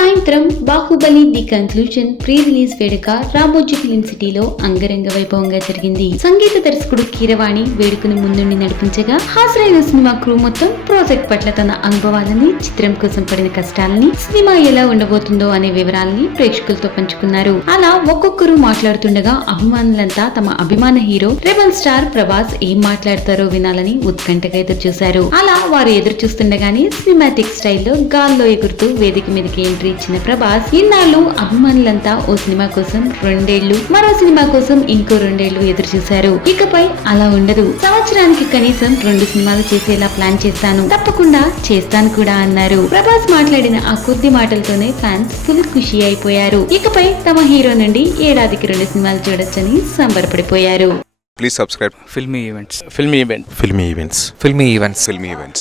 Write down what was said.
సాయంత్రం Baahubali the conclusion pre release వేడుక Ramoji film సిటీలో అంగరంగ వైభవంగా జరిగింది. సంగీత దర్శకుడు కీరవాణి వేడుకను ముందుండి నడిపించగా హాజరైన సినిమా క్రూ మొత్తం ప్రాజెక్ట్ పట్ల తన అనుభవాలని, చిత్రం కోసం పడిన కష్టాలని, సినిమా ఎలా ఉండబోతుందో అనే వివరాలని ప్రేక్షకులతో పంచుకున్నారు. అలా ఒక్కొక్కరు మాట్లాడుతుండగా అభిమానులంతా తమ అభిమాన హీరో రెబల్ స్టార్ ప్రభాస్ ఏం మాట్లాడతారో వినాలని ఉత్కంఠగా ఎదురు చూశారు. అలా వారు ఎదురు చూస్తుండగానే సినిమాటిక్ స్టైల్లో గాల్లో ఎగురుతూ వేదిక మీదకి ఎంట్రీ ఇచ్చిన ప్రభాస్ ఇన్నాళ్ళు అభిమానులంతా ఓ సినిమా కోసం 2 ఏళ్లు, మరో సినిమా కోసం ఇంకో 2 ఏళ్లు ఎదురు చూశారు. ఇకపై అలా ఉండదు. సంవత్సరానికి కనీసం 2 సినిమాలు చేసేలా ప్లాన్ చేస్తాను, తప్పకుండా చేస్తాను కూడా అన్నారు. ప్రభాస్ మాట్లాడిన ఆ కొద్ది మాటలతోనే ఫ్యాన్స్ ఫుల్ ఖుషి అయిపోయారు. ఇకపై తమ హీరో నుండి ఏడాదికి 2 సినిమాలు చూడొచ్చని సంబరపడిపోయారు. Please subscribe Filmy Events. Filmy Events.